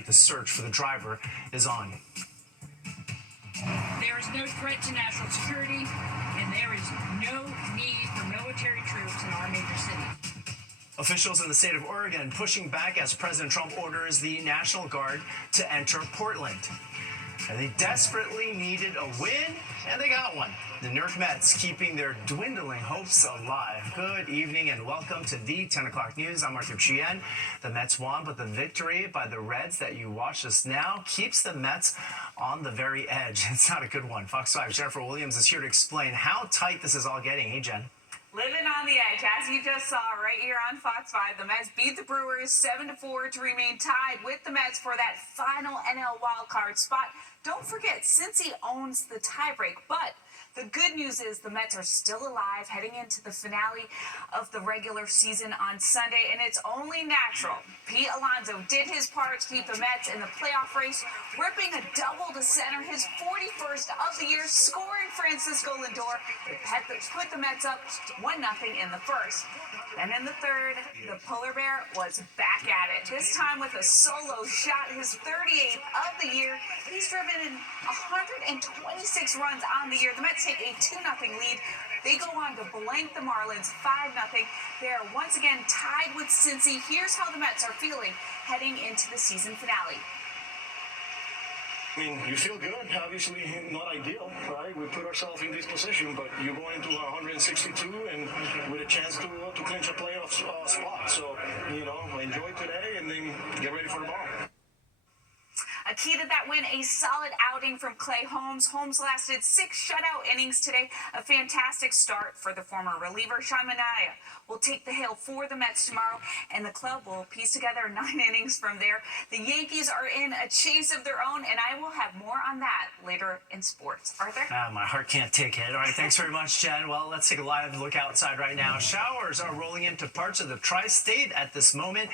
The search for the driver is on. There is no threat to national security, and there is no need for military troops in our major city. Officials in the state of Oregon pushing back as President Trump orders the National Guard to enter Portland. And they desperately needed a win, and they got one. The New York Mets keeping their dwindling hopes alive. Good evening and welcome to the 10 o'clock news. I'm Arthur Chien. The Mets won, but the victory by the Reds that you watch us now keeps the Mets on the very edge. It's not a good one. Fox 5's Jennifer Williams is here to explain how tight this is all getting. Hey, Jen. Living on the edge, as you just saw right here on Fox 5, the Mets beat the Brewers 7-4 to remain tied with the Mets for that final NL wildcard spot. Don't forget, Cincy owns the tiebreak, but the good news is the Mets are still alive heading into the finale of the regular season on Sunday, and it's only natural. Pete Alonso did his part to keep the Mets in the playoff race, ripping a double to center, his 41st of the year, scoring Francisco Lindor to put the Mets up 1-0 in the first. Then in the third, the Polar Bear was back at it, this time with a solo shot, his 38th of the year. He's driven in 126 runs on the year. The Mets take a 2-0 lead. They go on to blank the Marlins 5-0. They are once again tied with Cincy. Here's how the Mets are feeling heading into the season finale. I mean, you feel good. Obviously, not ideal, right? We put ourselves in this position, but you're going into 162 and with a chance to clinch a playoff spot. So, enjoy today and then get ready for tomorrow. A key to that win, a solid outing from Clay Holmes. Holmes lasted 6 shutout innings today, a fantastic start for the former reliever. Sean Manaea will take the hill for the Mets tomorrow, and the club will piece together 9 innings from there. The Yankees are in a chase of their own, and I will have more on that later in sports. Arthur? My heart can't take it. All right, thanks very much, Jen. Well, let's take a live look outside right now. Showers are rolling into parts of the tri-state at this moment.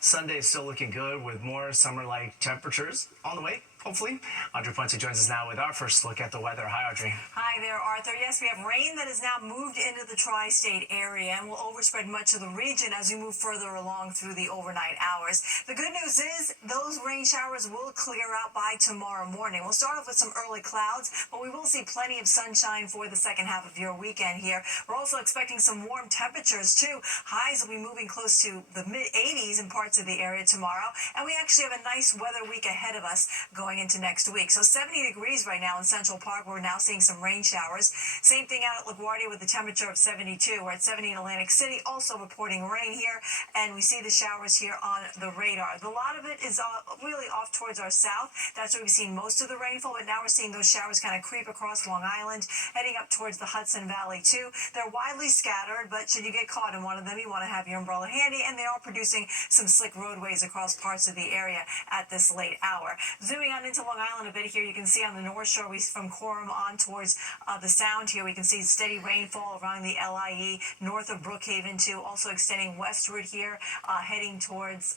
Sunday is still looking good with more summer-like temperatures on the way, hopefully. Audrey Puente joins us now with our first look at the weather. Hi, Audrey. Hi there, Arthur. Yes, we have rain that has now moved into the tri-state area and will overspread much of the region as we move further along through the overnight hours. The good news is those rain showers will clear out by tomorrow morning. We'll start off with some early clouds, but we will see plenty of sunshine for the second half of your weekend here. We're also expecting some warm temperatures, too. Highs will be moving close to the mid-80s in parts of the area tomorrow, and we actually have a nice weather week ahead of us going into next week. So 70 degrees right now in Central Park. We're now seeing some rain showers. Same thing out at LaGuardia with the temperature of 72. We're at 70 in Atlantic City, also reporting rain here, and we see the showers here on the radar. A lot of it is really off towards our south. That's where we've seen most of the rainfall, but now we're seeing those showers kind of creep across Long Island, heading up towards the Hudson Valley too. They're widely scattered, but should you get caught in one of them, you want to have your umbrella handy, and they are producing some slick roadways across parts of the area at this late hour. Zooming on into Long Island a bit here, you can see on the North Shore, from Coram on towards the Sound here, we can see steady rainfall around the LIE, north of Brookhaven too, also extending westward here, heading towards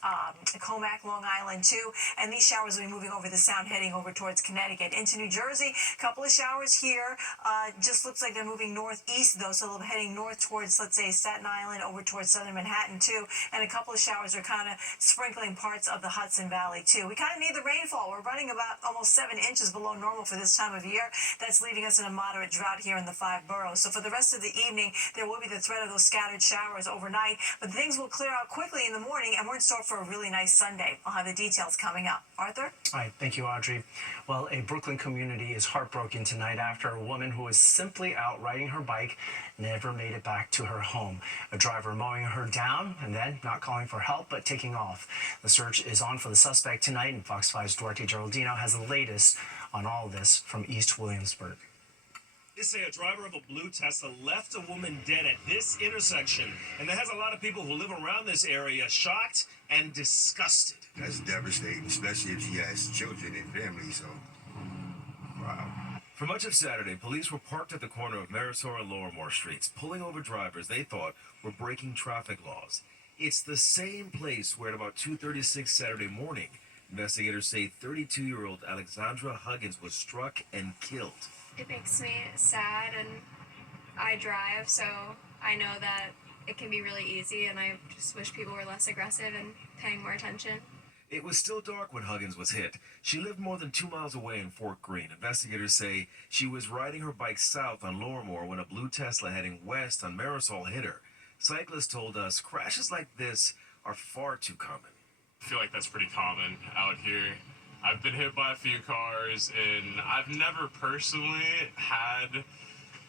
Comac, Long Island too, and these showers will be moving over the Sound, heading over towards Connecticut. Into New Jersey, a couple of showers here, just looks like they're moving northeast though, so they'll be heading north towards, let's say, Staten Island, over towards southern Manhattan too, and a couple of showers are kind of sprinkling parts of the Hudson Valley too. We kind of need the rainfall. We're running about almost 7 inches below normal for this time of year. That's leaving us in a moderate drought here in the 5 boroughs. So for the rest of the evening, there will be the threat of those scattered showers overnight, but things will clear out quickly in the morning, and we're in store for a really nice Sunday. I'll have the details coming up. Arthur? All right, thank you, Audrey. Well, a Brooklyn community is heartbroken tonight after a woman who was simply out riding her bike never made it back to her home. A driver mowing her down and then not calling for help but taking off. The search is on for the suspect tonight, and Fox 5's Duarte Geraldino has the latest on all this from East Williamsburg. They say a driver of a blue Tesla left a woman dead at this intersection, and that has a lot of people who live around this area shocked and disgusted. That's devastating, especially if she has children and family, so, wow. For much of Saturday, police were parked at the corner of Marisol and Lowermore Streets, pulling over drivers they thought were breaking traffic laws. It's the same place where at about 2:36 Saturday morning, investigators say 32-year-old Alexandra Huggins was struck and killed. It makes me sad, and I drive, so I know that it can be really easy, and I just wish people were less aggressive and paying more attention. It was still dark when Huggins was hit. She lived more than 2 miles away in Fort Greene. Investigators say she was riding her bike south on Lorimore when a blue Tesla heading west on Marisol hit her. Cyclists told us crashes like this are far too common. I feel like that's pretty common out here. I've been hit by a few cars, and I've never personally had...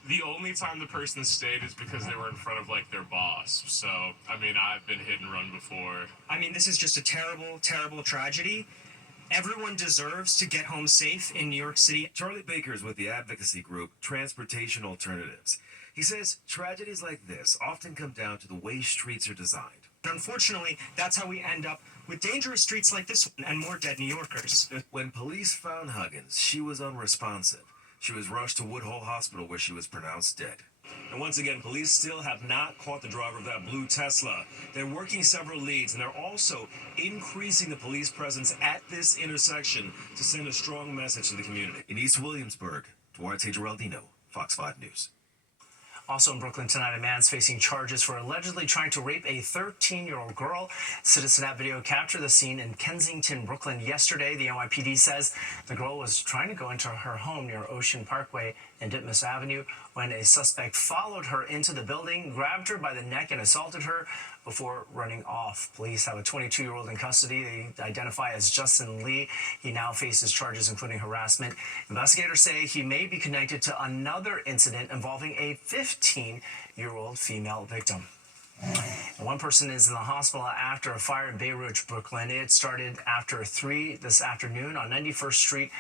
The only time the person stayed is because they were in front of, like, their boss. So, I mean, I've been hit and run before. I mean, this is just a terrible, terrible tragedy. Everyone deserves to get home safe in New York City. Charlie Baker is with the advocacy group Transportation Alternatives. He says tragedies like this often come down to the way streets are designed. Unfortunately, that's how we end up with dangerous streets like this one and more dead New Yorkers. When police found Huggins, she was unresponsive. She was rushed to Woodhull Hospital where she was pronounced dead. And once again, police still have not caught the driver of that blue Tesla. They're working several leads, and they're also increasing the police presence at this intersection to send a strong message to the community. In East Williamsburg, Duarte Geraldino, Fox 5 News. Also in Brooklyn tonight, a man's facing charges for allegedly trying to rape a 13-year-old girl. Citizen App video captured the scene in Kensington, Brooklyn yesterday. The NYPD says the girl was trying to go into her home near Ocean Parkway and Ditmas Avenue when a suspect followed her into the building, grabbed her by the neck and assaulted her before running off. Police have a 22-year-old in custody. They identify as Justin Lee. He now faces charges including harassment. Investigators say he may be connected to another incident involving a 15-year-old female victim. One person is in the hospital after a fire in Bay Ridge, Brooklyn. It started after 3 this afternoon on 91st Street.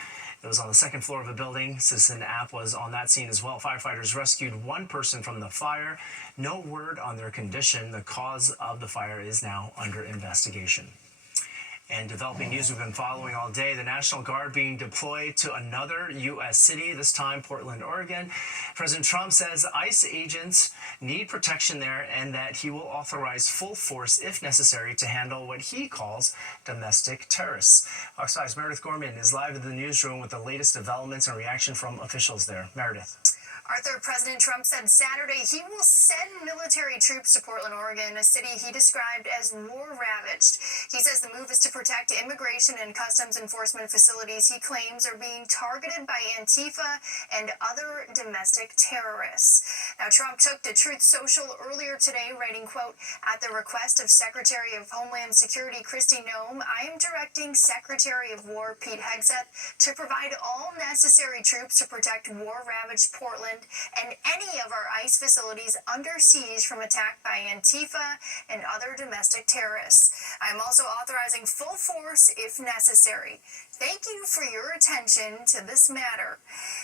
It was on the second floor of a building. Citizen App was on that scene as well. Firefighters rescued one person from the fire. No word on their condition. The cause of the fire is now under investigation. And developing news we've been following all day, the National Guard being deployed to another U.S. city, this time Portland, Oregon. President Trump says ICE agents need protection there and that he will authorize full force if necessary to handle what he calls domestic terrorists. Fox 5's Meredith Gorman is live in the newsroom with the latest developments and reaction from officials there. Meredith. Arthur, President Trump said Saturday he will send military troops to Portland, Oregon, a city he described as war-ravaged. He says the move is to protect immigration and customs enforcement facilities he claims are being targeted by Antifa and other domestic terrorists. Now, Trump took to Truth Social earlier today, writing, quote, "At the request of Secretary of Homeland Security Kristi Noem, I am directing Secretary of War Pete Hegseth to provide all necessary troops to protect war-ravaged Portland and any of our ICE facilities under siege from attack by Antifa and other domestic terrorists. I am also authorizing full force if necessary. Thank you for your attention to this matter."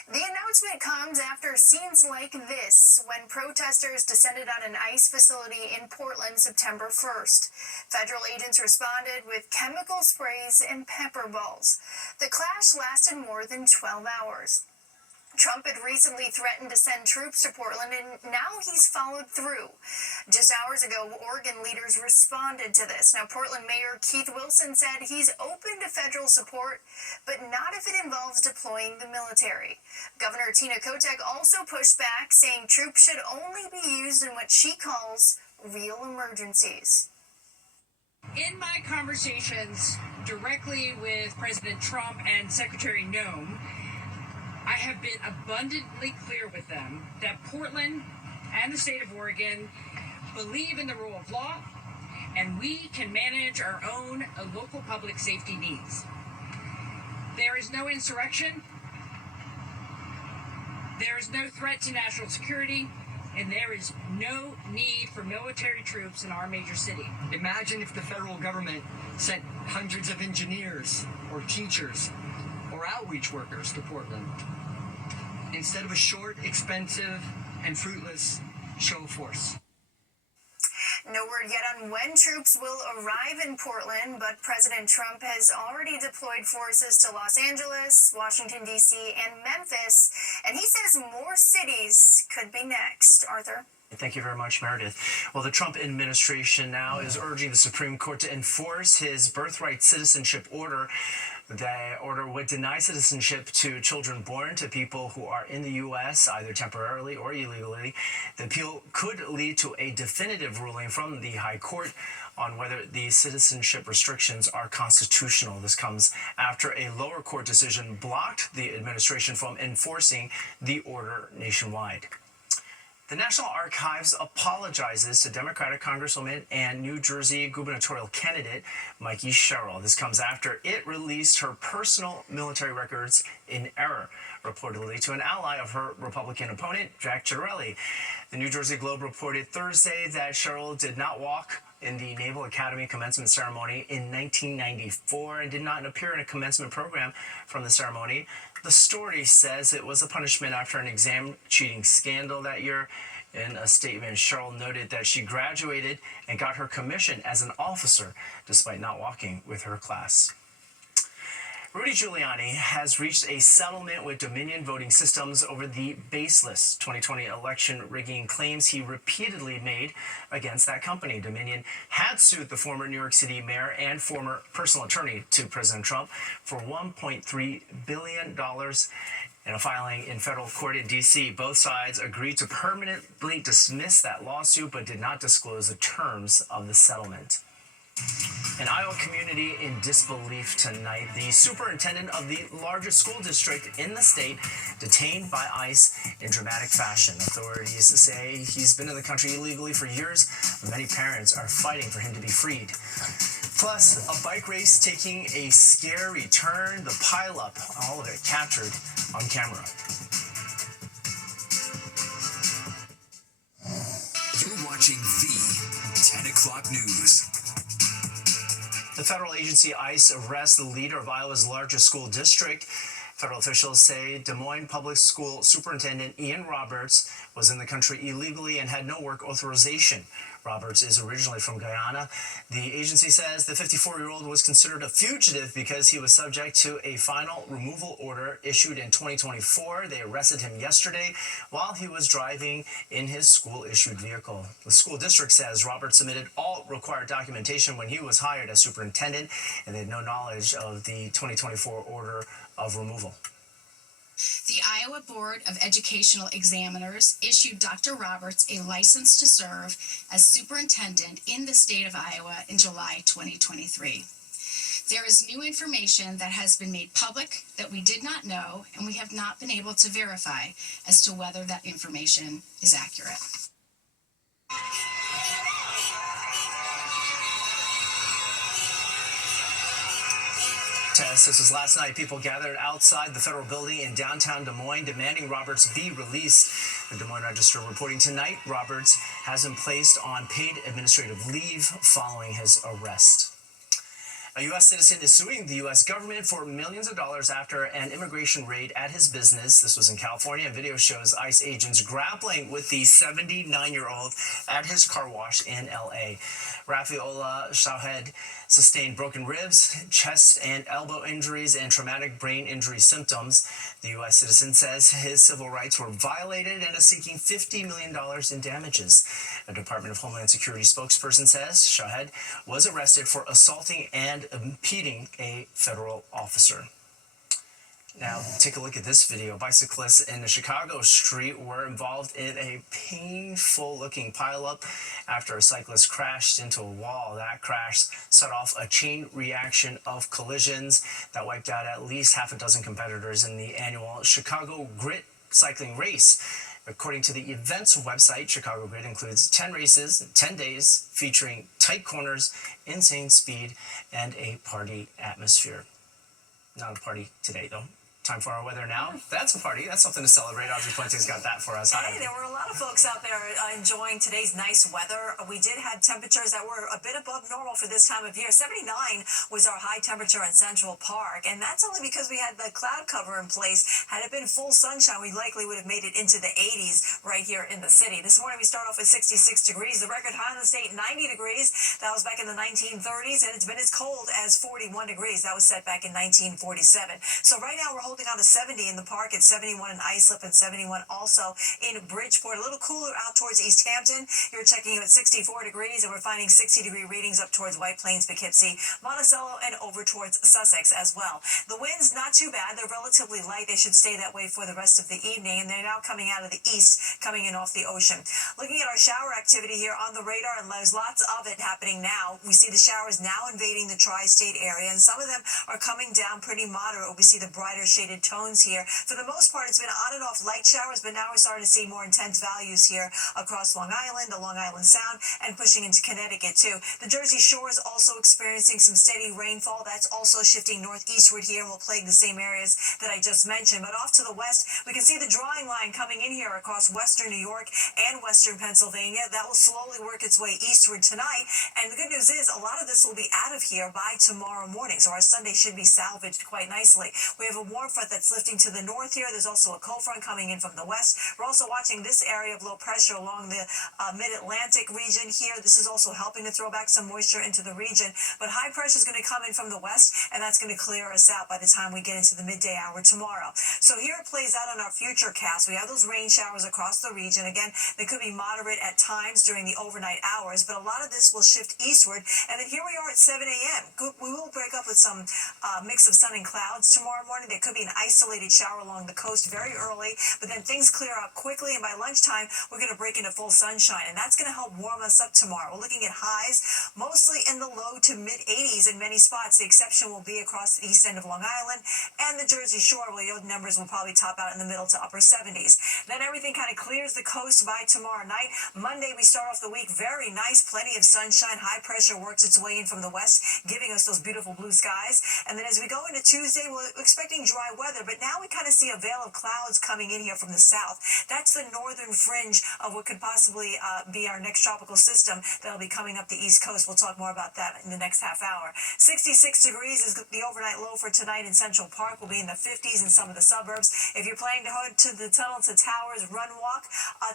The announcement comes after scenes like this when protesters descended on an ICE facility in Portland September 1st. Federal agents responded with chemical sprays and pepper balls. The clash lasted more than 12 hours. Trump had recently threatened to send troops to Portland, and now he's followed through. Just hours ago, Oregon leaders responded to this. Now, Portland Mayor Keith Wilson said he's open to federal support, but not if it involves deploying the military. Governor Tina Kotek also pushed back, saying troops should only be used in what she calls real emergencies. In my conversations directly with President Trump and Secretary Noem, I have been abundantly clear with them that Portland and the state of Oregon believe in the rule of law, and we can manage our own local public safety needs. There is no insurrection, there is no threat to national security, and there is no need for military troops in our major city. Imagine if the federal government sent hundreds of engineers or teachers or outreach workers to Portland instead of a short, expensive, and fruitless show of force. No word yet on when troops will arrive in Portland, but President Trump has already deployed forces to Los Angeles, Washington, D.C., and Memphis, and he says more cities could be next. Arthur? Thank you very much, Meredith. Well, the Trump administration now is urging the Supreme Court to enforce his birthright citizenship order. The order would deny citizenship to children born to people who are in the U.S. either temporarily or illegally. The appeal could lead to a definitive ruling from the High Court on whether the citizenship restrictions are constitutional. This comes after a lower court decision blocked the administration from enforcing the order nationwide. The National Archives apologizes to Democratic Congresswoman and New Jersey gubernatorial candidate Mikey Sherrill. This comes after it released her personal military records in error, reportedly to an ally of her Republican opponent, Jack Ciattarelli. The New Jersey Globe reported Thursday that Sherrill did not walk in the Naval Academy commencement ceremony in 1994 and did not appear in a commencement program from the ceremony. The story says it was a punishment after an exam cheating scandal that year. In a statement, Sherrill noted that she graduated and got her commission as an officer despite not walking with her class. Rudy Giuliani has reached a settlement with Dominion Voting Systems over the baseless 2020 election rigging claims he repeatedly made against that company. Dominion had sued the former New York City mayor and former personal attorney to President Trump for $1.3 billion. In a filing in federal court in D.C., both sides agreed to permanently dismiss that lawsuit but did not disclose the terms of the settlement. An Iowa community in disbelief tonight. The superintendent of the largest school district in the state detained by ICE in dramatic fashion. Authorities say he's been in the country illegally for years. Many parents are fighting for him to be freed. Plus, a bike race taking a scary turn. The pileup, all of it captured on camera. You're watching the 10 o'clock news. The federal agency ICE arrests the leader of Iowa's largest school district. Federal officials say Des Moines Public School Superintendent Ian Roberts was in the country illegally and had no work authorization. Roberts is originally from Guyana. The agency says the 54-year-old was considered a fugitive because he was subject to a final removal order issued in 2024. They arrested him yesterday while he was driving in his school-issued vehicle. The school district says Roberts submitted all required documentation when he was hired as superintendent, and they had no knowledge of the 2024 order of removal. The Iowa Board of Educational Examiners issued Dr. Roberts a license to serve as superintendent in the state of Iowa in July 2023. There is new information that has been made public that we did not know, and we have not been able to verify as to whether that information is accurate. This was last night. People gathered outside the federal building in downtown Des Moines demanding Roberts be released. The Des Moines Register reporting tonight Roberts has been placed on paid administrative leave following his arrest. A U.S. citizen is suing the U.S. government for millions of dollars after an immigration raid at his business. This was in California. Video shows ICE agents grappling with the 79-year-old at his car wash in L.A. Rafaela Shahed sustained broken ribs, chest and elbow injuries, and traumatic brain injury symptoms. The U.S. citizen says his civil rights were violated and is seeking $50 million in damages. A Department of Homeland Security spokesperson says Shahed was arrested for assaulting and impeding a federal officer. Now, take a look at this video. Bicyclists in the Chicago street were involved in a painful-looking pileup after a cyclist crashed into a wall. That crash set off a chain reaction of collisions that wiped out at least half a dozen competitors in the annual Chicago Grit cycling race. According to the event's website, Chicago Grid includes 10 races, 10 days, featuring tight corners, insane speed, and a party atmosphere. Not a party today, though. Time for our weather now. That's a party. That's something to celebrate. Audrey Fuente's got that for us. Hey, there were a lot of folks out there enjoying today's nice weather. We did have temperatures that were a bit above normal for this time of year. 79 was our high temperature in Central Park, and that's only because we had the cloud cover in place. Had it been full sunshine, we likely would have made it into the 80s right here in the city. This morning we start off with 66 degrees. The record high in the state, 90 degrees. That was back in the 1930s, and it's been as cold as 41 degrees. That was set back in 1947. So right now we're holding on to 70 in the park, at 71 in Islip, and 71 also in Bridgeport. A little cooler out towards East Hampton. You're checking at 64 degrees, and we're finding 60-degree readings up towards White Plains, Poughkeepsie, Monticello, and over towards Sussex as well. The winds not too bad. They're relatively light. They should stay that way for the rest of the evening, and they're now coming out of the east, coming in off the ocean. Looking at our shower activity here on the radar, and there's lots of it happening now. We see the showers now invading the tri-state area, and some of them are coming down pretty moderate. We see the brighter shaded tones here. For the most part, it's been on and off light showers, but now we're starting to see more intense values here across Long Island, the Long Island Sound, and pushing into Connecticut too. The Jersey Shore is also experiencing some steady rainfall. That's also shifting northeastward here and will plague the same areas that I just mentioned. But off to the west, we can see the drawing line coming in here across western New York and western Pennsylvania. That will slowly work its way eastward tonight. And the good news is a lot of this will be out of here by tomorrow morning. So our Sunday should be salvaged quite nicely. We have a warm front that's lifting to the north here. There's also a cold front coming in from the west. We're also watching this area of low pressure along the mid-Atlantic region here. This is also helping to throw back some moisture into the region. But high pressure is going to come in from the west, and that's going to clear us out by the time we get into the midday hour tomorrow. So here it plays out on our future cast. We have those rain showers across the region. Again, they could be moderate at times during the overnight hours, but a lot of this will shift eastward. And then here we are at 7 a.m. We will break up with some mix of sun and clouds tomorrow morning. There could be an isolated shower along the coast very early, but then things clear up quickly, and by lunchtime, we're going to break into full sunshine, and that's going to help warm us up tomorrow. We're looking at highs mostly in the low to mid-80s in many spots. The exception will be across the east end of Long Island and the Jersey Shore, where your numbers will probably top out in the middle to upper 70s. Then everything kind of clears the coast by tomorrow night. Monday, we start off the week very nice, plenty of sunshine. High pressure works its way in from the west, giving us those beautiful blue skies. And then as we go into Tuesday, we're expecting dry weather, but now we kind of see a veil of clouds coming in here from the south. That's the northern fringe of what could possibly be our next tropical system that'll be coming up the east coast. We'll talk more about that in the next half hour. 66 degrees is the overnight low for tonight in Central Park. We'll be in the 50s in some of the suburbs. If you're planning to head to the Tunnel to Towers run walk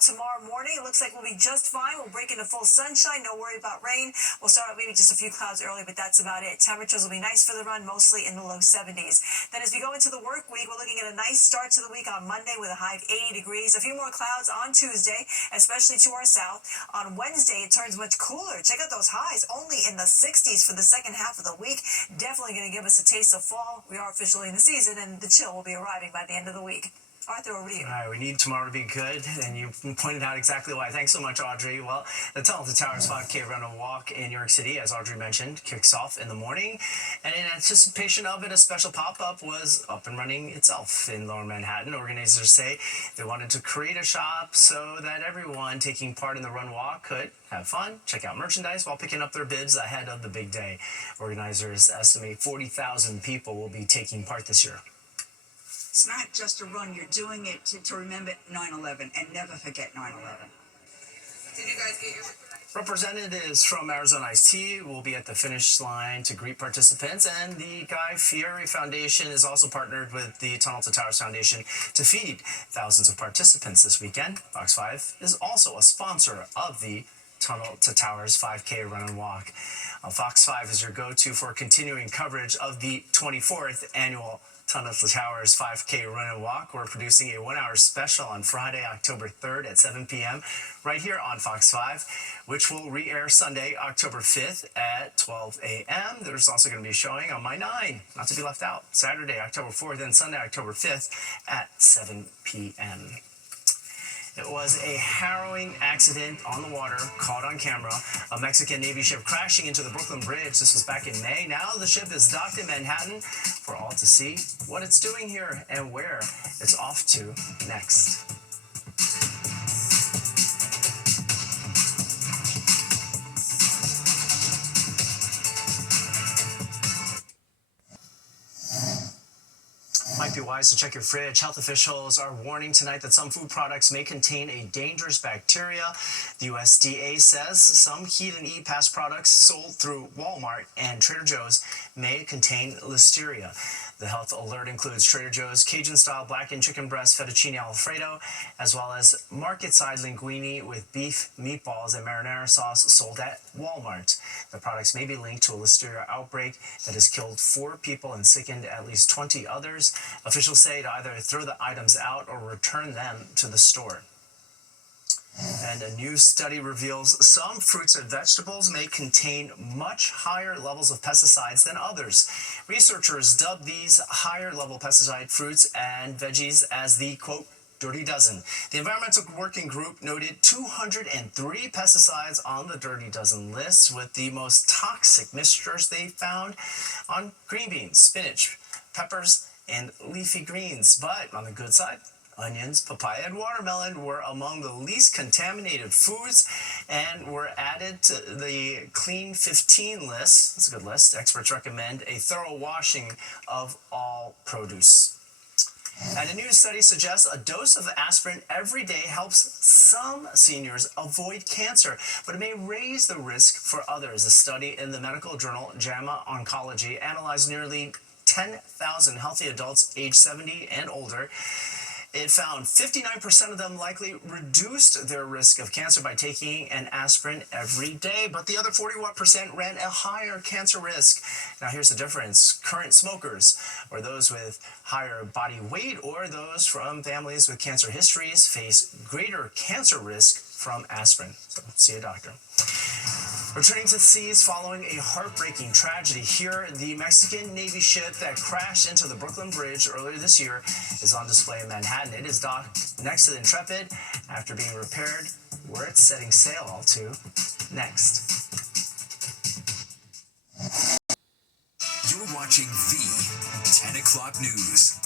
tomorrow morning, it looks like we'll be just fine. We'll break into full sunshine. No worry about rain. We'll start out maybe just a few clouds early, but that's about it. Temperatures will be nice for the run, mostly in the low 70s. Then as we go into the work week, we're looking at a nice start to the week on Monday with a high of 80 degrees. A few more clouds on Tuesday, especially to our south. On Wednesday, it turns much cooler. Check out those highs, only in the 60s for the second half of the week. Definitely going to give us a taste of fall. We are officially in the season, and the chill will be arriving by the end of the week. Arthur, over to you. All right, we need tomorrow to be good, and you pointed out exactly why. Thanks so much, Audrey. Well, the Tunnel to Towers 5K Run and Walk in New York City, as Audrey mentioned, kicks off in the morning. And in anticipation of it, a special pop-up was up and running itself in Lower Manhattan. Organizers say they wanted to create a shop so that everyone taking part in the run walk could have fun, check out merchandise while picking up their bibs ahead of the big day. Organizers estimate 40,000 people will be taking part this year. It's not just a run. You're doing it to remember 9/11 and never forget 9/11. Did you guys get your... Representatives from Arizona Ice-T will be at the finish line to greet participants, and the Guy Fieri Foundation is also partnered with the Tunnel to Towers Foundation to feed thousands of participants this weekend. Fox 5 is also a sponsor of the Tunnel to Towers 5K Run and Walk. Fox 5 is your go-to for continuing coverage of the 24th annual Tunnel to Towers 5K Run and Walk. We're producing a 1-hour special on Friday, October 3rd at 7 p.m. right here on Fox 5, which will re-air Sunday, October 5th at 12 a.m. There's also going to be a showing on My 9, not to be left out, Saturday, October 4th, and Sunday, October 5th at 7 p.m. It was a harrowing accident on the water, caught on camera. A Mexican Navy ship crashing into the Brooklyn Bridge. This was back in May. Now the ship is docked in Manhattan for all to see what it's doing here and where it's off to next. Might be wise to check your fridge. Health officials are warning tonight that some food products may contain a dangerous bacteria. The USDA says some Heat and Eat Pass products sold through Walmart and Trader Joe's may contain listeria. The health alert includes Trader Joe's Cajun-style blackened chicken breast fettuccine alfredo, as well as market-side linguine with beef meatballs and marinara sauce sold at Walmart. The products may be linked to a listeria outbreak that has killed 4 people and sickened at least 20 others. Officials say to either throw the items out or return them to the store. And a new study reveals some fruits and vegetables may contain much higher levels of pesticides than others. Researchers dubbed these higher level pesticide fruits and veggies as the, quote, Dirty Dozen. The Environmental Working Group noted 203 pesticides on the Dirty Dozen list, with the most toxic mixtures they found on green beans, spinach, peppers, and leafy greens. But on the good side, onions, papaya, and watermelon were among the least contaminated foods and were added to the Clean 15 list. That's a good list. Experts recommend a thorough washing of all produce. And a new study suggests a dose of aspirin every day helps some seniors avoid cancer, but it may raise the risk for others. A study in the medical journal JAMA Oncology analyzed nearly 10,000 healthy adults aged 70 and older. It found 59% of them likely reduced their risk of cancer by taking an aspirin every day, but the other 41% ran a higher cancer risk. Now here's the difference. Current smokers, or those with higher body weight, or those from families with cancer histories face greater cancer risk from aspirin. So see a doctor. Returning to the seas following a heartbreaking tragedy here, the Mexican Navy ship that crashed into the Brooklyn Bridge earlier this year is on display in Manhattan. It is docked next to the Intrepid after being repaired, where it's setting sail all to next. You're watching the 10 o'clock news.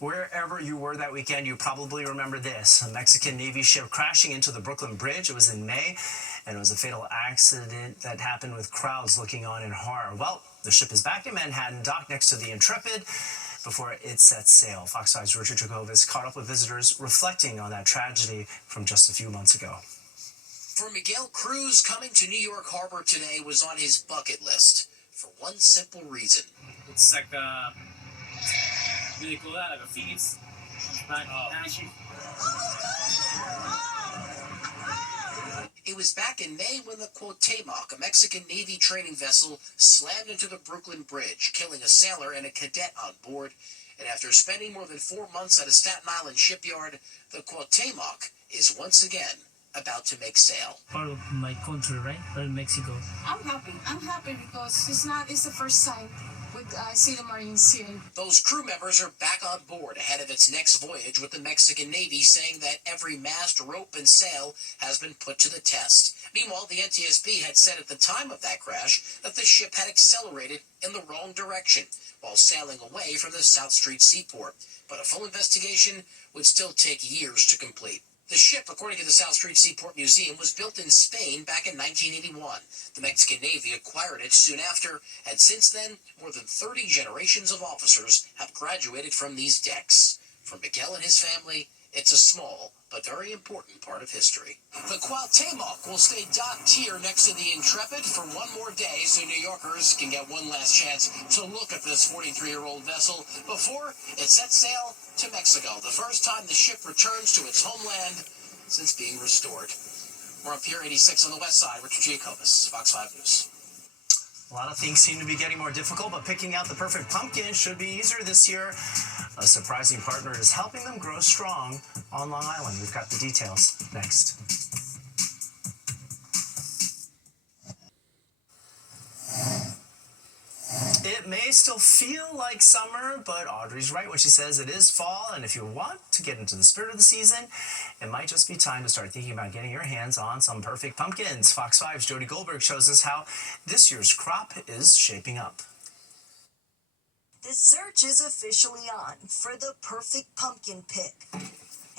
Wherever you were that weekend, you probably remember this. A Mexican Navy ship crashing into the Brooklyn Bridge. It was in May, and it was a fatal accident that happened with crowds looking on in horror. Well, the ship is back in Manhattan, docked next to the Intrepid, before it sets sail. Fox 5's Richard Jacobus caught up with visitors reflecting on that tragedy from just a few months ago. For Miguel Cruz, coming to New York Harbor today was on his bucket list for one simple reason. It's like really cool, like a phoenix. It was back in May when the Cuauhtémoc, a Mexican Navy training vessel, slammed into the Brooklyn Bridge, killing a sailor and a cadet on board. And after spending more than 4 months at a Staten Island shipyard, the Cuauhtémoc is once again about to make sail. Part of my country, right? Mexico. I'm happy because it's the first time I see the Marines here. Those crew members are back on board ahead of its next voyage, with the Mexican Navy saying that every mast, rope, and sail has been put to the test. Meanwhile, the NTSB had said at the time of that crash that the ship had accelerated in the wrong direction while sailing away from the South Street seaport. But a full investigation would still take years to complete. The ship, according to the South Street Seaport Museum, was built in Spain back in 1981. The Mexican Navy acquired it soon after, and since then, more than 30 generations of officers have graduated from these decks. For Miguel and his family, it's a small but very important part of history. The Cuauhtémoc will stay docked here next to the Intrepid for one more day, so New Yorkers can get one last chance to look at this 43-year-old vessel before it sets sail to Mexico, the first time the ship returns to its homeland since being restored. We're up here 86 on the west side. Richard Jacobus, Fox 5 News. A lot of things seem to be getting more difficult, but picking out the perfect pumpkin should be easier this year. A surprising partner is helping them grow strong on Long Island. We've got the details next. It may still feel like summer, but Audrey's right when she says it is fall, and if you want to get into the spirit of the season, it might just be time to start thinking about getting your hands on some perfect pumpkins. Fox 5's Jody Goldberg shows us how this year's crop is shaping up. The search is officially on for the perfect pumpkin pick.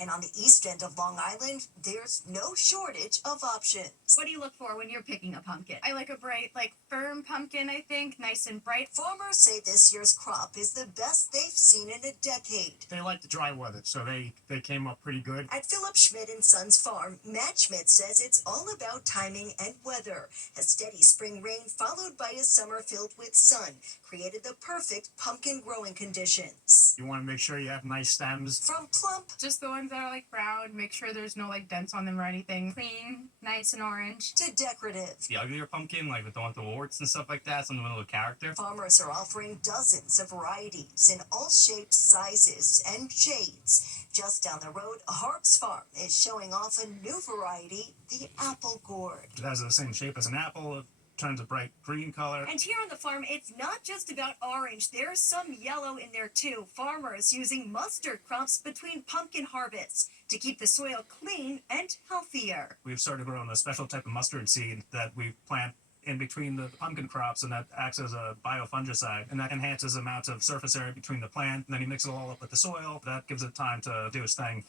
And on the east end of Long Island, there's no shortage of options. What do you look for when you're picking a pumpkin? I like a bright, firm pumpkin, I think, nice and bright. Farmers say this year's crop is the best they've seen in a decade. They like the dry weather, so they came up pretty good. At Philip Schmidt and Sons Farm, Matt Schmidt says it's all about timing and weather. A steady spring rain followed by a summer filled with sun created the perfect pumpkin growing conditions. You want to make sure you have nice stems. From plump, Just the ones that are brown, make sure there's no dents on them or anything. Clean, nice and orange. to decorative, The uglier pumpkin, with the warts and stuff like that, something with a little character. farmers are offering dozens of varieties in all shapes, sizes, and shades. Just down the road, Harps Farm is showing off a new variety, the apple gourd. It has the same shape as an apple. It turns a bright green color. And here on the farm, it's not just about orange. There's some yellow in there too. Farmers using mustard crops between pumpkin harvests to keep the soil clean and healthier. We've started growing a special type of mustard seed that we plant in between the pumpkin crops, and that acts as a biofungicide, and that enhances the amount of surface area between the plant. And then you mix it all up with the soil. That gives it time to do its thing.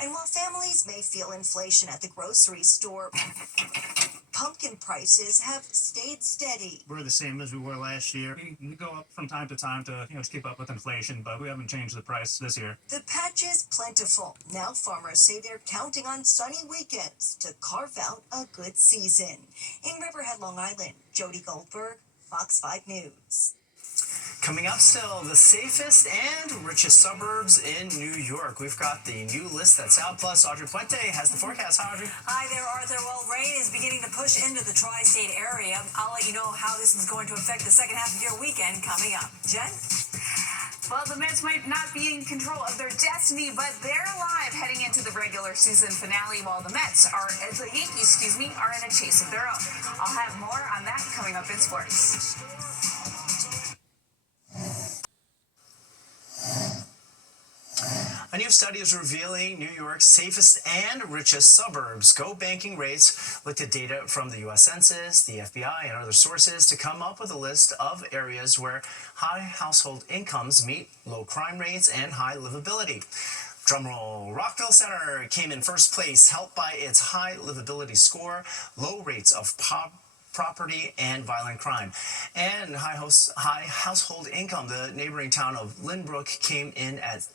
And while families may feel inflation at the grocery store, pumpkin prices have stayed steady. We're the same as we were last year. We go up from time to time to keep up with inflation, but we haven't changed the price this year. The patch is plentiful. Now farmers say they're counting on sunny weekends to carve out a good season. In Riverhead, Long Island, Jody Goldberg, Fox 5 News. Coming up still, the safest and richest suburbs in New York. We've got the new list that's out, plus Audrey Puente has the forecast. Hi, Audrey. Hi there, Arthur. Well, rain is beginning to push into the tri-state area. I'll let you know how this is going to affect the second half of your weekend coming up. Jen? Well, the Mets might not be in control of their destiny, but they're alive heading into the regular season finale, while the Yankees, are in a chase of their own. I'll have more on that coming up in sports. A new study is revealing New York's safest and richest suburbs. Go Banking Rates looked at data from the U.S. Census, the FBI, and other sources to come up with a list of areas where high household incomes meet low crime rates and high livability. Drumroll, Rockville Center came in first place, helped by its high livability score, low rates of property and violent crime, and high household income. The neighboring town of Lynbrook came in at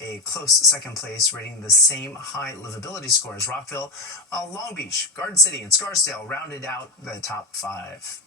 a close second place, rating the same high livability score as Rockville, while Long Beach, Garden City, and Scarsdale rounded out the top 5.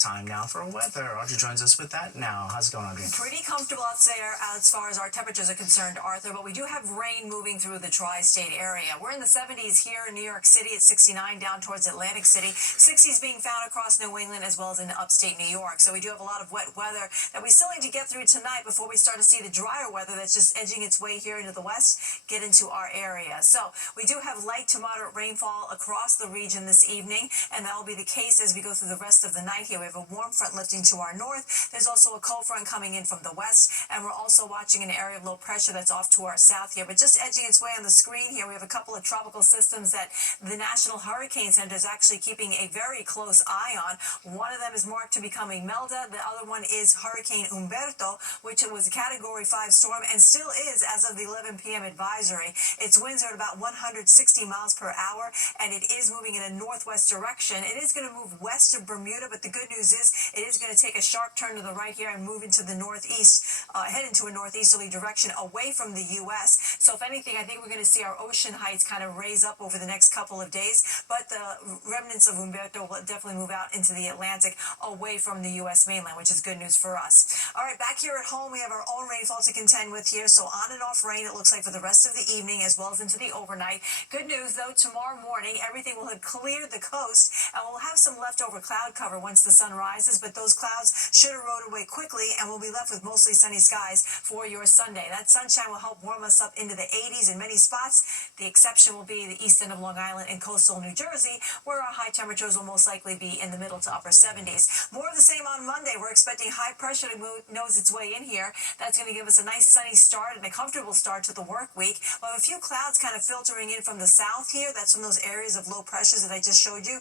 Time now for weather. Audrey joins us with that now. How's it going, Audrey? Pretty comfortable out there as far as our temperatures are concerned, Arthur, but we do have rain moving through the tri-state area. We're in the 70s here in New York City at 69 down towards Atlantic City. 60s being found across New England as well as in upstate New York. So we do have a lot of wet weather that we still need to get through tonight before we start to see the drier weather that's just edging its way here into the west get into our area. So we do have light to moderate rainfall across the region this evening, and that will be the case as we go through the rest of the night here. We have a warm front lifting to our north. There's also a cold front coming in from the west, and we're also watching an area of low pressure that's off to our south here. But just edging its way on the screen here, we have a couple of tropical systems that the National Hurricane Center is actually keeping a very close eye on. One of them is marked to becoming Melda. The other one is Hurricane Umberto, which was a Category 5 storm and still is as of the 11 p.m. advisory. Its winds are at about 160 miles per hour, and it is moving in a northwest direction. It is going to move west of Bermuda, but the good news is it is going to take a sharp turn to the right here and move into the northeast, head into a northeasterly direction away from the U.S. So if anything, I think we're going to see our ocean heights kind of raise up over the next couple of days, but the remnants of Umberto will definitely move out into the Atlantic away from the U.S. mainland, which is good news for us. All right, back here at home, we have our own rainfall to contend with here, so on and off rain, it looks like, for the rest of the evening as well as into the overnight. Good news, though, tomorrow morning, everything will have cleared the coast, and we'll have some leftover cloud cover once the sun rises, but those clouds should erode away quickly, and we'll be left with mostly sunny skies for your Sunday. That sunshine will help warm us up into the 80s in many spots. The exception will be the east end of Long Island and coastal New Jersey, where our high temperatures will most likely be in the middle to upper 70s. More of the same on Monday. We're expecting high pressure to nose its way in here. That's going to give us a nice sunny start and a comfortable start to the work week. We'll have a few clouds kind of filtering in from the south here. That's from those areas of low pressures that I just showed you.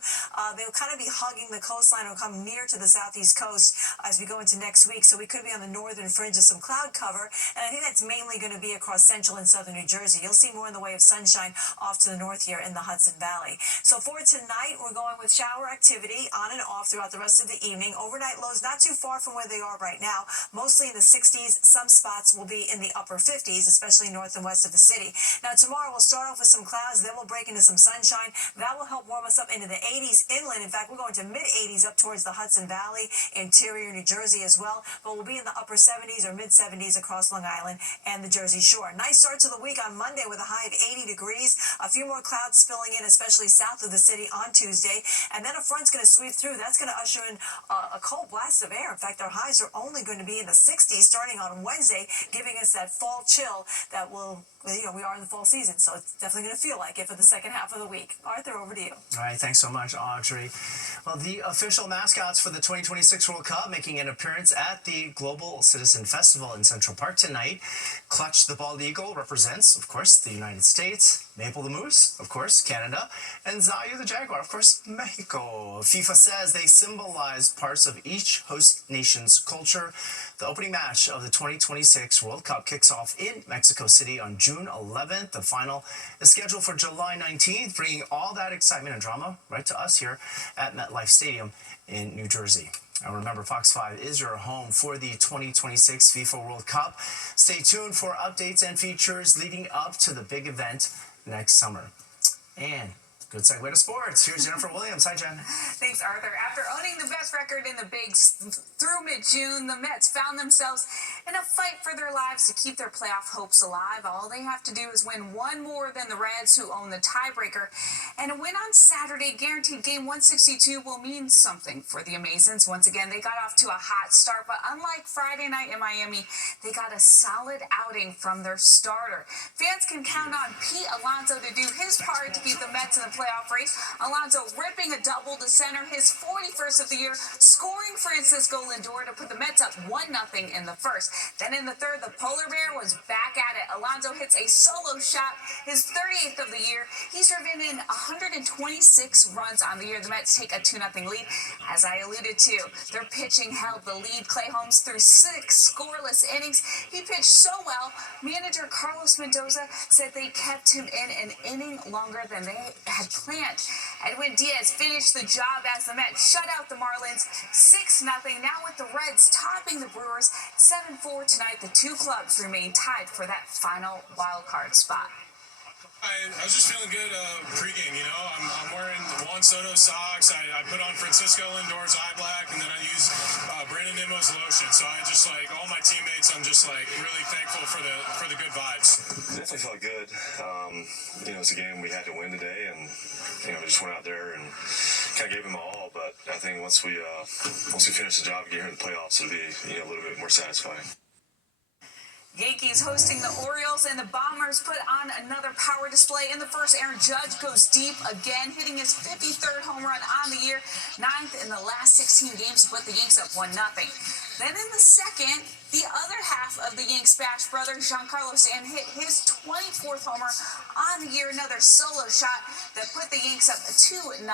They'll kind of be hugging the coastline or come near near to the southeast coast as we go into next week. So we could be on the northern fringe of some cloud cover. And I think that's mainly going to be across central and southern New Jersey. You'll see more in the way of sunshine off to the north here in the Hudson Valley. So for tonight, we're going with shower activity on and off throughout the rest of the evening. Overnight lows not too far from where they are right now, mostly in the 60s. Some spots will be in the upper 50s, especially north and west of the city. Now tomorrow we'll start off with some clouds, then we'll break into some sunshine. That will help warm us up into the 80s inland. In fact, we're going to mid-80s up towards the Hudson Valley, interior New Jersey as well. But we'll be in the upper 70s or mid-70s across Long Island and the Jersey Shore. Nice start to the week on Monday with a high of 80 degrees. A few more clouds spilling in, especially south of the city on Tuesday. And then a front's going to sweep through. That's going to usher in a cold blast of air. In fact, our highs are only going to be in the 60s starting on Wednesday, giving us that fall chill that will, we are in the fall season, so it's definitely going to feel like it for the second half of the week. Arthur, over to you. All right, thanks so much, Audrey. Well, the official mascots for the 2026 World Cup making an appearance at the Global Citizen Festival in Central Park tonight. Clutch the Bald Eagle represents, of course, the United States. Maple the Moose, of course, Canada. And Zayu the Jaguar, of course, Mexico. FIFA says they symbolize parts of each host nation's culture. The opening match of the 2026 World Cup kicks off in Mexico City on June 11th. The final is scheduled for July 19th, bringing all that excitement and drama right to us here at MetLife Stadium in New Jersey. Now remember, Fox 5 is your home for the 2026 FIFA World Cup. Stay tuned for updates and features leading up to the big event next summer. And good segue to sports. Here's Jennifer Williams. Hi, Jen. Thanks, Arthur. After owning the best record in the Bigs through mid-June, the Mets found themselves in a fight for their lives to keep their playoff hopes alive. All they have to do is win one more than the Reds, who own the tiebreaker. And a win on Saturday, guaranteed game 162, will mean something for the Amazons. Once again, they got off to a hot start, but unlike Friday night in Miami, they got a solid outing from their starter. Fans can count on Pete Alonso to do his part to keep the Mets in the playoff race. Alonso ripping a double to center, his 41st of the year, scoring Francisco Lindor to put the Mets up 1-0 in the first. Then in the third, the Polar Bear was back at it. Alonso hits a solo shot, his 38th of the year. He's driven in 126 runs on the year. The Mets take a 2-0 lead. As I alluded to, their pitching held the lead. Clay Holmes threw 6 scoreless innings. He pitched so well, manager Carlos Mendoza said they kept him in an inning longer than they had planned. Edwin Diaz finished the job as the Mets shut out the Marlins 6-0. Now with the Reds topping the Brewers 7-4 tonight, the two clubs remain tied for that final wild card spot. I was just feeling good pregame, I'm wearing Juan Soto socks. I put on Francisco Lindor's eye black, and then I use Brandon Nimmo's lotion. So I just all my teammates, I'm just really thankful for the good vibes. Definitely felt good. It's a game we had to win today, and we just went out there and kind of gave them all. But I think once we finish the job, get here in the playoffs, it'll be a little bit more satisfying. Yankees hosting the Orioles, and the Bombers put on another power display. In the first, Aaron Judge goes deep again, hitting his 53rd home run on the year, 9th in the last 16 games to put the Yanks up 1-0. Then in the second, the other half of the Yanks bash brother, Giancarlo Stanton, hit his 24th homer on the year, another solo shot that put the Yanks up 2-0.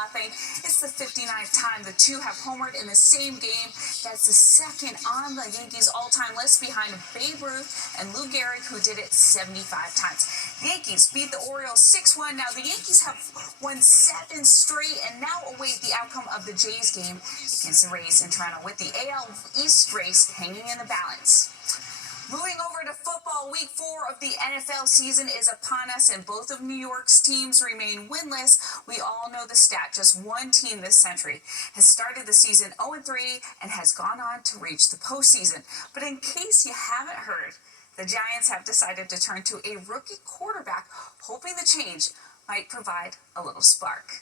It's the 59th time the two have homered in the same game. That's the second on the Yankees' all-time list, behind Babe Ruth and Lou Gehrig, who did it 75 times. Yankees beat the Orioles 6-1. Now the Yankees have won 7 straight and now await the outcome of the Jays game against the Rays in Toronto, with the AL East race hanging in the balance. Moving over to football, week 4 of the NFL season is upon us, and both of New York's teams remain winless. We all know the stat. Just one team this century has started the season 0-3 and has gone on to reach the postseason. But in case you haven't heard, the Giants have decided to turn to a rookie quarterback, hoping the change might provide a little spark.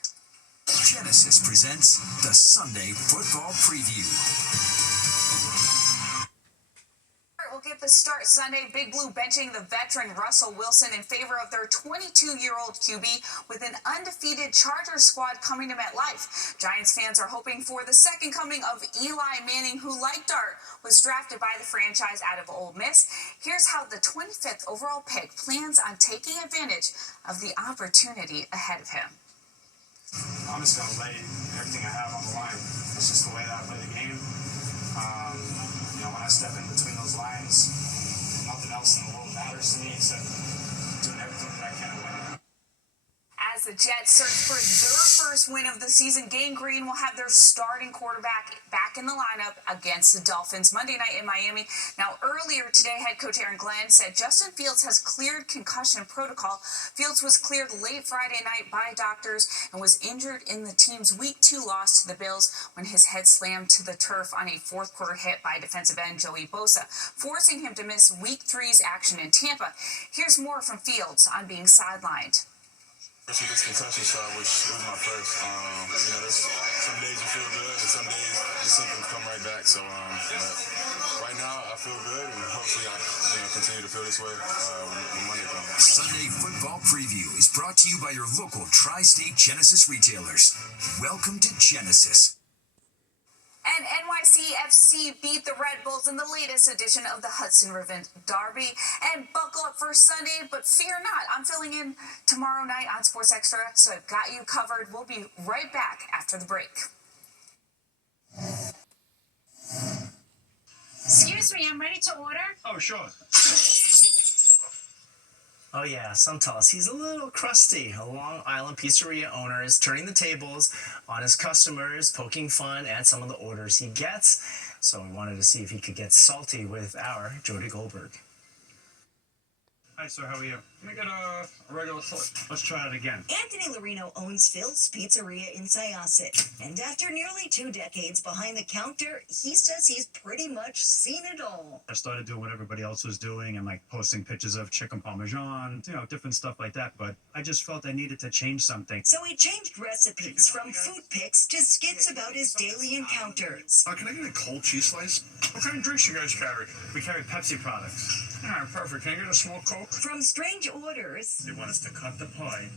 Genesis presents the Sunday Football Preview. We'll get the start Sunday. Big Blue benching the veteran Russell Wilson in favor of their 22-year-old QB, with an undefeated Chargers squad coming to MetLife. Giants fans are hoping for the second coming of Eli Manning, who, like Dart, was drafted by the franchise out of Ole Miss. Here's how the 25th overall pick plans on taking advantage of the opportunity ahead of him. I'm just going to lay everything I have on the line. It's just the way that I play the game. When I step in between those lines, nothing else in the world matters to me except doing everything that I can to win. As the Jets search for their first win of the season, Gang Green will have their starting quarterback back in the lineup against the Dolphins Monday night in Miami. Now, earlier today, head coach Aaron Glenn said Justin Fields has cleared concussion protocol. Fields was cleared late Friday night by doctors and was injured in the team's Week 2 loss to the Bills when his head slammed to the turf on a fourth quarter hit by defensive end Joey Bosa, forcing him to miss Week 3's action in Tampa. Here's more from Fields on being sidelined. With this concussion shot, which was my first, there's some days you feel good, and some days the symptoms come right back. So, but right now I feel good, and hopefully I continue to feel this way when Monday comes. Sunday Football Preview is brought to you by your local Tri-State Genesis retailers. Welcome to Genesis. And NYCFC beat the Red Bulls in the latest edition of the Hudson River Derby. And buckle up for Sunday, but fear not, I'm filling in tomorrow night on Sports Extra, so I've got you covered. We'll be right back after the break. Excuse me, I'm ready to order. Oh, sure. Oh yeah, some tell us he's a little crusty. A Long Island pizzeria owner is turning the tables on his customers, poking fun at some of the orders he gets. So we wanted to see if he could get salty with our Jody Goldberg. Hi, sir. How are you? Can I get a regular salad? Let's try it again. Anthony Lorino owns Phil's Pizzeria in Syosset. And after nearly 2 decades behind the counter, he says he's pretty much seen it all. I started doing what everybody else was doing and like posting pictures of chicken parmesan, different stuff like that. But I just felt I needed to change something. So he changed recipes from food pics to skits about his daily encounters. Can I get a cold cheese slice? What kind of drinks you guys carry? We carry Pepsi products. All right, perfect. Can I get a small Coke? From strange orders They want us to cut the pie,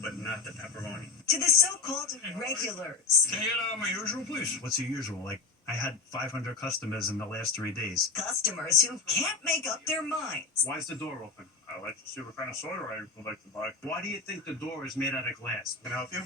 but not the pepperoni. to the so-called regulars. Can I get my usual, please? What's your usual? Like, I had 500 customers in the last 3 days. Customers who can't make up their minds. Why is the door open? I'd like to see what kind of soda I would like to buy. Why do you think the door is made out of glass? Can I help you?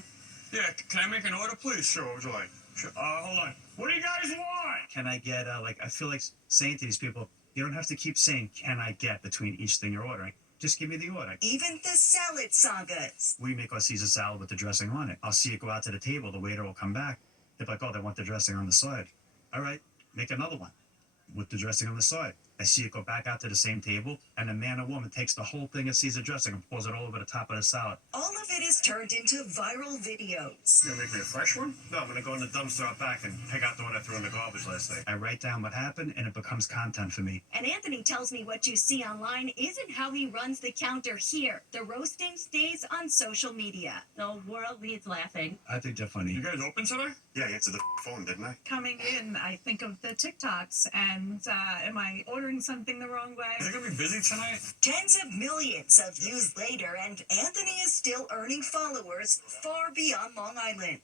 Yeah, can I make an order, please? Sure, what would you like? Sure. Hold on. What do you guys want? Can I get, I feel like saying to these people, you don't have to keep saying, can I get between each thing you're ordering. Just give me the order. Even the salad sagas. We make our Caesar salad with the dressing on it. I'll see it go out to the table. The waiter will come back. They're like, oh, they want the dressing on the side. All right, make another one with the dressing on the side. I see it go back out to the same table, and a man or woman takes the whole thing of Caesar dressing and pours it all over the top of the salad. All of it is turned into viral videos. You gonna make me a fresh one? No, I'm gonna go in the dumpster out back and pick out the one I threw in the garbage last night. I write down what happened, and it becomes content for me. And Anthony tells me what you see online isn't how he runs the counter here. The roasting stays on social media. The world needs laughing. I think they're funny. You guys open today? Yeah, I answered the phone, didn't I? Coming in, I think of the TikToks and am I ordering something the wrong way? Is it gonna be busy tonight? Tens of millions of views later, and Anthony is still earning followers far beyond Long Island.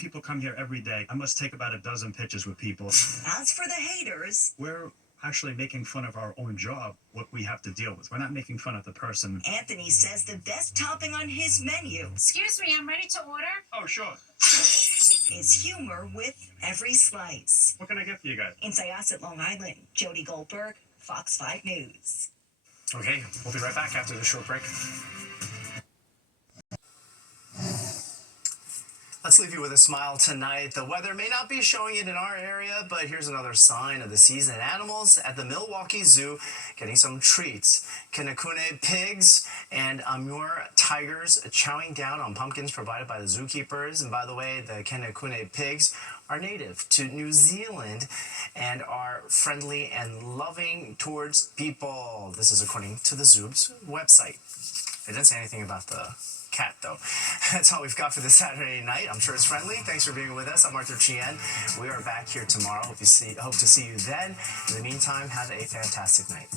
People come here every day. I must take about a dozen pictures with people. As for the haters, We're actually making fun of our own job, what we have to deal with. We're not making fun of the person. Anthony says the best topping on his menu Excuse me, I'm ready to order. Oh, sure. is humor with every slice. What can I get for you guys? In Syosset, Long Island, Jody Goldberg, Fox 5 News. Okay, we'll be right back after the short break. Let's leave you with a smile tonight. The weather may not be showing it in our area, but here's another sign of the season. Animals at the Milwaukee Zoo getting some treats. Kinnikune pigs and Amur tigers chowing down on pumpkins provided by the zookeepers. And by the way, the Kinnikune pigs are native to New Zealand and are friendly and loving towards people. This is according to the zoo's website. They didn't say anything about the cat, though. That's all we've got for this Saturday night. I'm sure it's friendly. Thanks for being with us. I'm Arthur Chien. We are back here tomorrow. Hope to see you then. In the meantime, have a fantastic night.